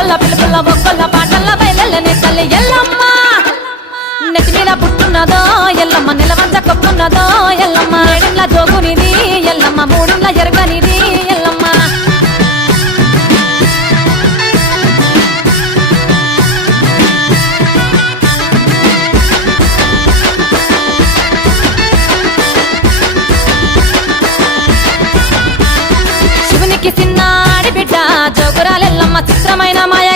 పిల్లల పిలుపుల ఒక్కళ్ళ పాటల బయలెల్లనే తల్లి ఎల్లమ్మ నెత్తి మీద పుట్టున్నదో ఎల్లమ్మ నిలవంచ కొప్పున్నదో ఎల్లమ్మ ఏడిండ్ల జోగునిది ఎల్లమ్మ మూడిండ్ల ఎరగనిది ఎల్లమ్మ శివునికి చిన్నాడి బిడ్డ జోగురాలెల్లమ్మ చిత్రమైన మాయ